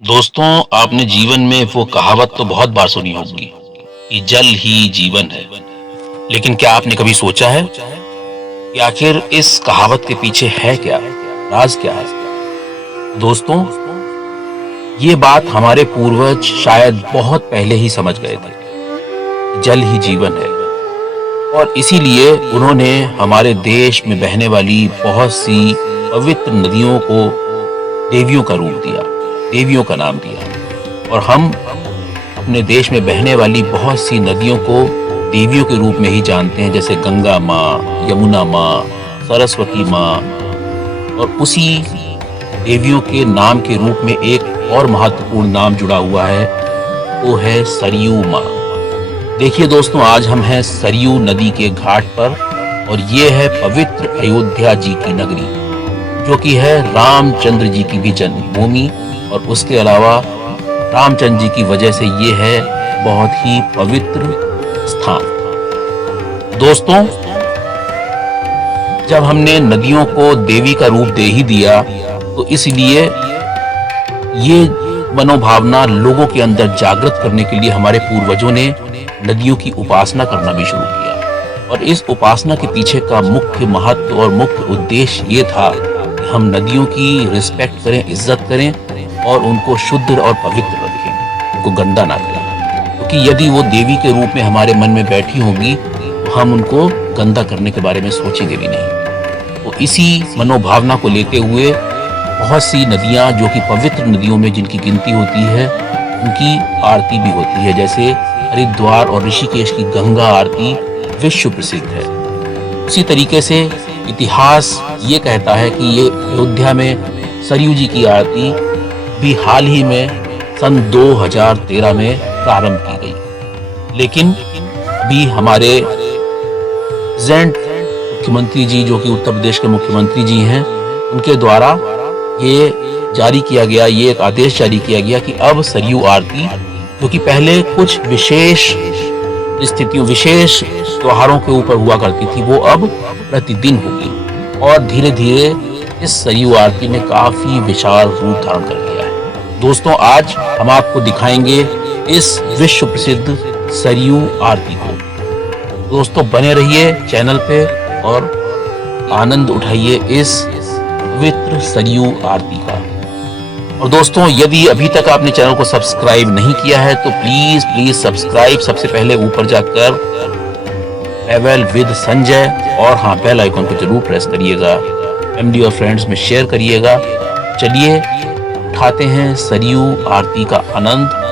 दोस्तों, आपने जीवन में वो कहावत तो बहुत बार सुनी होगी कि जल ही जीवन है। लेकिन क्या आपने कभी सोचा है कि आखिर इस कहावत के पीछे है क्या? राज क्या है? दोस्तों, ये बात हमारे पूर्वज शायद बहुत पहले ही समझ गए थे। जल ही जीवन है और इसीलिए उन्होंने हमारे देश में बहने वाली बहुत सी पवित्र नदियों को देवियों का रूप दिया, देवियों का नाम दिया। और हम अपने देश में बहने वाली बहुत सी नदियों को देवियों के रूप में ही जानते हैं, जैसे गंगा माँ, यमुना माँ, सरस्वती माँ। और उसी देवियों के नाम के रूप में एक और महत्वपूर्ण नाम जुड़ा हुआ है, वो है सरयू माँ। देखिए दोस्तों, आज हम हैं सरयू नदी के घाट पर और ये है पवित्र अयोध्या जी की नगरी, जो कि है रामचंद्र जी की भी जन्मभूमि। और उसके अलावा रामचंद्र जी की वजह से ये है बहुत ही पवित्र स्थान। दोस्तों, जब हमने नदियों को देवी का रूप दे ही दिया, तो इसलिए ये मनोभावना लोगों के अंदर जागृत करने के लिए हमारे पूर्वजों ने नदियों की उपासना करना भी शुरू किया। और इस उपासना के पीछे का मुख्य महत्व और मुख्य उद्देश्य ये था कि हम नदियों की रिस्पेक्ट करें, इज्जत करें और उनको शुद्ध और पवित्र रखें, उनको गंदा ना करें। क्योंकि यदि वो देवी के रूप में हमारे मन में बैठी होंगी तो हम उनको गंदा करने के बारे में सोचेंगे भी नहीं। तो इसी मनोभावना को लेते हुए बहुत सी नदियां जो कि पवित्र नदियों में जिनकी गिनती होती है, उनकी आरती भी होती है। जैसे हरिद्वार और ऋषिकेश की गंगा आरती विश्व प्रसिद्ध है। उसी तरीके से इतिहास ये कहता है कि ये अयोध्या में सरयू जी की आरती भी हाल ही में सन 2013 में प्रारंभ की गई। लेकिन अभी हमारे प्रेजेंट मुख्यमंत्री जी, जो कि उत्तर प्रदेश के मुख्यमंत्री जी हैं, उनके द्वारा ये जारी किया गया, ये एक आदेश जारी किया गया कि अब सरयू आरती, जो कि पहले कुछ विशेष स्थितियों, विशेष त्योहारों के ऊपर हुआ करती थी, वो अब प्रतिदिन होगी। और धीरे धीरे इस सरयू आरती ने काफी विशाल रूप धारण कर लिया है। दोस्तों, आज हम आपको दिखाएंगे इस विश्व प्रसिद्ध सरयू आरती को। दोस्तों, बने रहिए चैनल पे और आनंद उठाइए इस पवित्र सरयू आरती का। और दोस्तों, यदि अभी तक आपने चैनल को सब्सक्राइब नहीं किया है तो प्लीज प्लीज सब्सक्राइब। सबसे पहले ऊपर जाकर ट्रैवल विद संजय और हाँ, बेल आइकन को जरूर प्रेस करिएगा, फैमिली और फ्रेंड्स में शेयर करिएगा। चलिए उठाते हैं सरयू आरती का आनंद।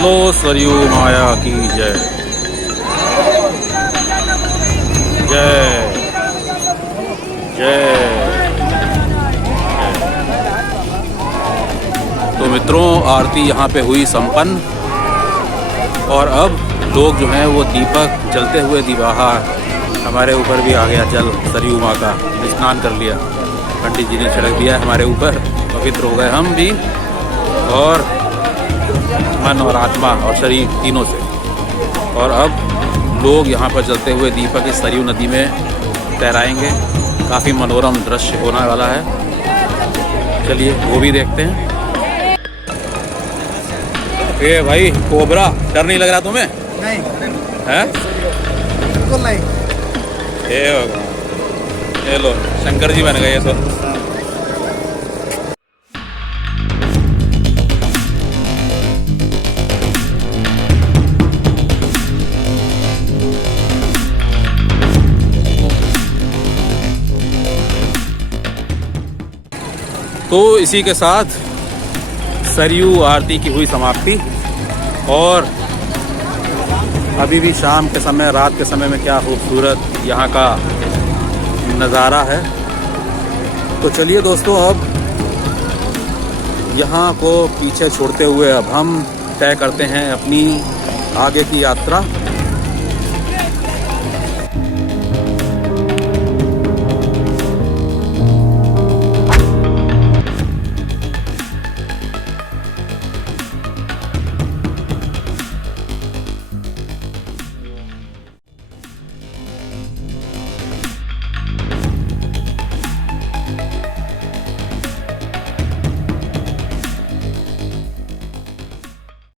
बोलो सरयू माया की जय जय जय। तो मित्रों, आरती यहाँ पे हुई संपन्न और अब लोग जो हैं वो दीपक जलते हुए दीवाहा, हमारे ऊपर भी आ गया जल सरयू माँ का, स्नान कर लिया, पंडित जी ने छिड़क दिया हमारे ऊपर, पवित्र हो गए हम भी, और मन और आत्मा और शरीर तीनों से। और अब लोग यहाँ पर जलते हुए दीपक इस सरयू नदी में तैराएंगे। काफ़ी मनोरम दृश्य होने वाला है, चलिए वो भी देखते हैं। ये भाई कोबरा, डर नहीं लग रहा तुम्हें? नहीं है? बिल्कुल नहीं। ये लो शंकर जी बन गए तो। तो इसी के साथ सरयू आरती की हुई समाप्ति। और अभी भी शाम के समय, रात के समय में क्या खूबसूरत यहाँ का नज़ारा है। तो चलिए दोस्तों, अब यहाँ को पीछे छोड़ते हुए अब हम तय करते हैं अपनी आगे की यात्रा।